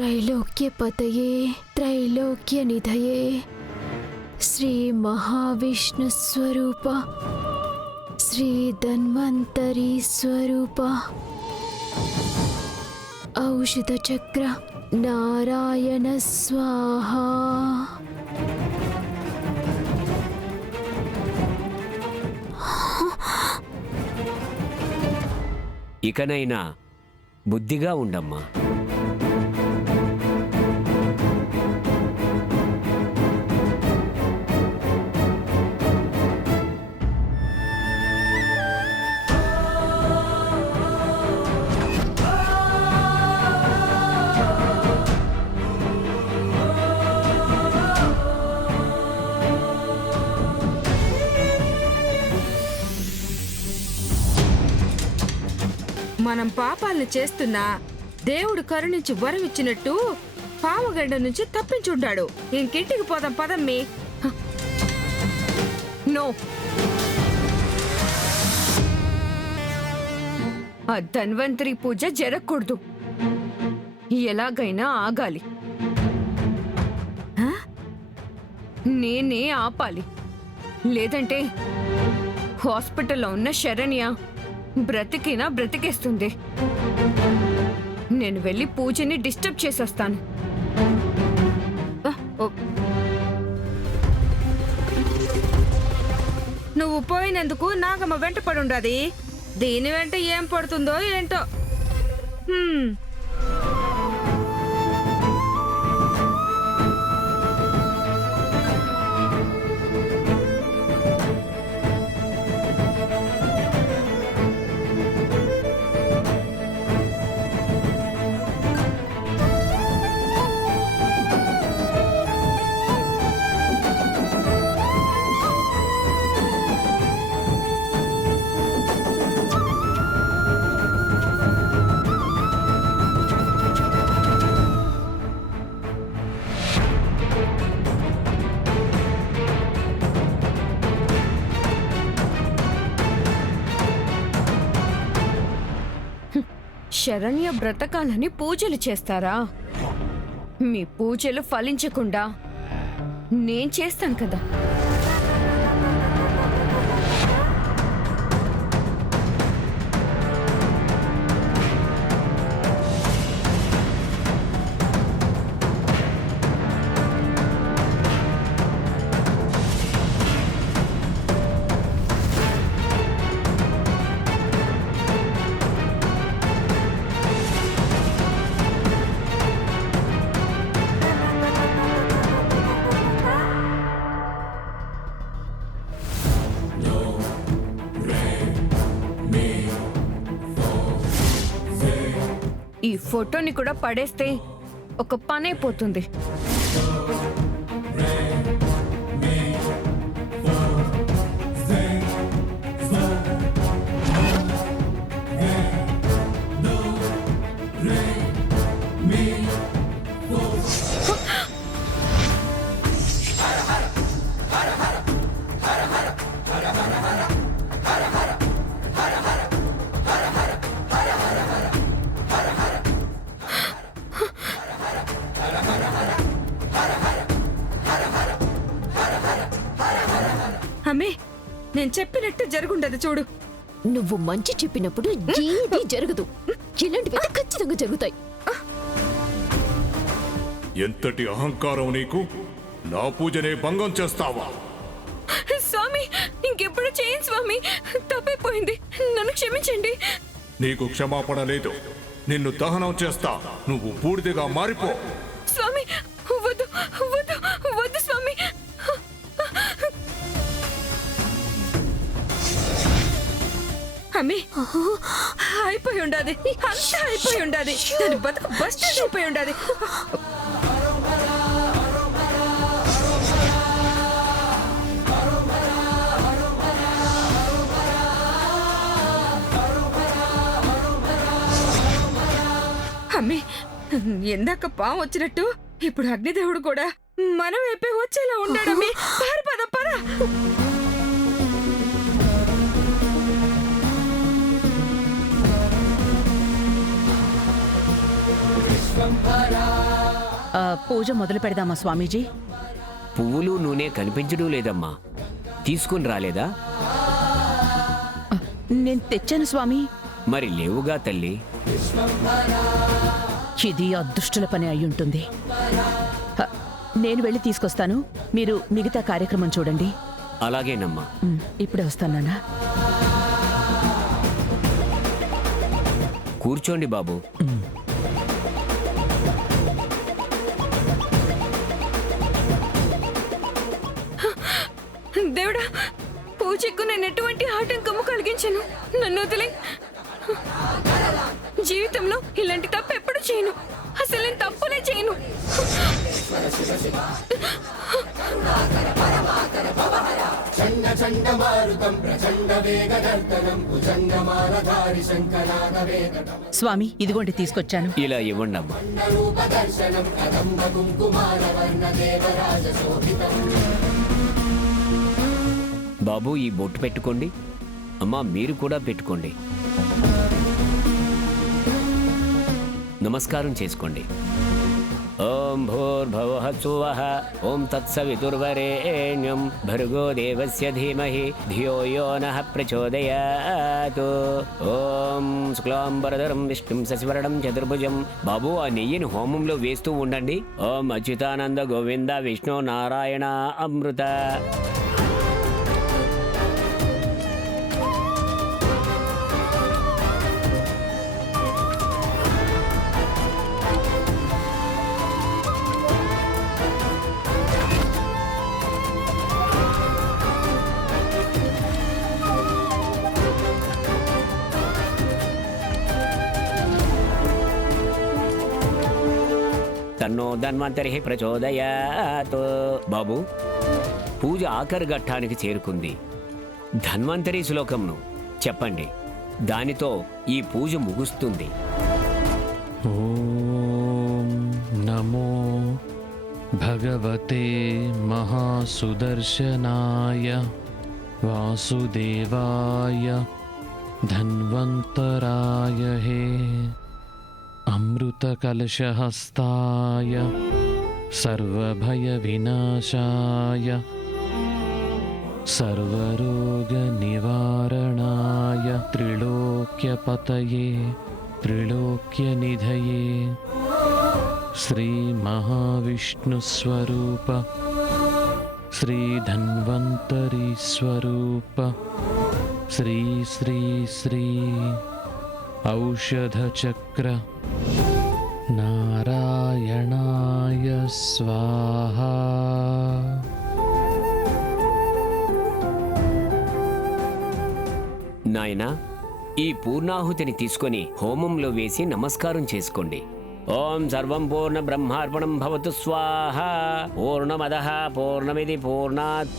त्रैलोक्यपतये त्रैलोक्यनिधये श्री महाविष्णु स्वरूप श्री धन्वंतरी स्वरूप औषध चक्र नारायण स्वाहा। ఇకనైనా బుద్ధిగా ఉండమ్మా. మనం పాపాలను చేస్తున్నా దేవుడు కరుణించి వరం ఇచ్చినట్టు పాముగండ నుంచి తప్పించుంటాడు. ఇంకింటికి పోదాం పదమ్మి. నో, ఆ ధన్వంతరి పూజ జరగకూడదు. ఎలాగైనా ఆగాలి. నేనే ఆపాలి. లేదంటే హాస్పిటల్లో ఉన్న శరణ్య బ్రతికినా బ్రతికేస్తుంది. నేను వెళ్ళి పూజని డిస్టర్బ్ చేసేస్తాను. నువ్వు పోయినందుకు నాగమ్మ వెంట పడుండాది. దీని వెంట ఏం పడుతుందో ఏంటో. శరణ్య బ్రతకాలని పూజలు చేస్తారా? మీ పూజలు ఫలించకుండా నేను చేస్తాను కదా. ఈ ఫోటోని కూడా పడేస్తే ఒక పనైపోతుంది. అమ్మే, నేను చెప్పినట్టు జరుగుండదు చూడు. నువ్వు మంచి చెప్పినప్పుడు ఏది జరగదు. ఇలాంటివి ఖచ్చితంగా జరుగుతాయి. ఎంతటి అహంకారం నీకు! నా పూజనే భంగం చేస్తావా? స్వామి, ఇంకెప్పుడు చేయను స్వామి. తప్పైపోయింది, నన్ను క్షమించండి. నీకు క్షమాపణ లేదు. నిన్ను దహనం చేస్తా. నువ్వు బూడిదగా మారిపో. స్వామి, వద్దు వద్దు వద్దు స్వామి. అమ్మి, అయిపోయి ఉండాది. అంతా అయిపోయి ఉండాది. దాని బతుకు బస్ స్టాండ్ అయిపోయి ఉండాది. అమ్మి, ఎందాక పాము వచ్చినట్టు ఇప్పుడు అగ్నిదేవుడు కూడా మన వైపే వచ్చేలా ఉన్నాడమ్మి. పారు పద పద. పూజ మొదలు పెడదామా స్వామీజీ? పువ్వులు నూనె కనిపించడం లేదమ్మా. తీసుకుని రాలేదా? నేను తెచ్చాను స్వామి. మరి లేవుగా తల్లి. ఇది అదృష్టుల పని అయ్యుంటుంది. నేను వెళ్ళి తీసుకొస్తాను, మీరు మిగతా కార్యక్రమం చూడండి. అలాగేనమ్మా. ఇప్పుడే వస్తానా? కూర్చోండి బాబు. దేవుడా, పూజకు నేను ఎటువంటి ఆటంకము కలిగించను. నన్ను వదిలే. జీవితంలో ఇలాంటి తప్పు ఎప్పుడు చేయను. అసలు నేను తప్పులే చేయను. స్వామి, ఇదిగోండి తీసుకొచ్చాను. ఇలా ఇవ్వండమ్మా. బాబు, ఈ బొట్టు పెట్టుకోండి. అమ్మా, మీరు కూడా పెట్టుకోండి. నమస్కారం చేసుకోండి. ఓం భూర్భువః స్వః ఓం తత్సవితుర్వరేణ్యం భర్గో దేవస్య ధీమహి ధియో యో నః ప్రచోదయాత్. ఓం శుక్లాంబరధరం విష్ణుం శశివర్ణం చతుర్భుజం. బాబు, ఆ నెయ్యిని హోమంలో వేస్తూ ఉండండి. ఓం అచ్యుతానంద గోవింద విష్ణు నారాయణ అమృత. తన్నో ధన్వంతరి ప్రచోదయాత్. బాబు, పూజ ఆఖరి ఘట్టానికి చేరుకుంది. ధన్వంతరి శ్లోకంను చెప్పండి. దానితో ఈ పూజ ముగుస్తుంది. ఓం నమో భగవతే మహాసుదర్శనాయ వాసుదేవాయ ధన్వంతరాయ హే అమృతకలశహస్తాయ సర్వభయవినాశాయ సర్వరోగనివారణాయ త్రిలోక్యపతయే త్రిలోక్యనిధయే శ్రీమహావిష్ణుస్వరూప శ్రీధన్వంతరీస్వరూప శ్రీ శ్రీ శ్రీ ఔషధచక్ర నారాయణాయ స్వాహా. నాయనా, ఈ పూర్ణాహుతిని తీసుకొని హోమంలో వేసి నమస్కారం చేసుకోండి. ఓం సర్వం పూర్ణ బ్రహ్మార్పణం భవతు స్వాహా. పూర్ణమదః పూర్ణమిది పూర్ణాత్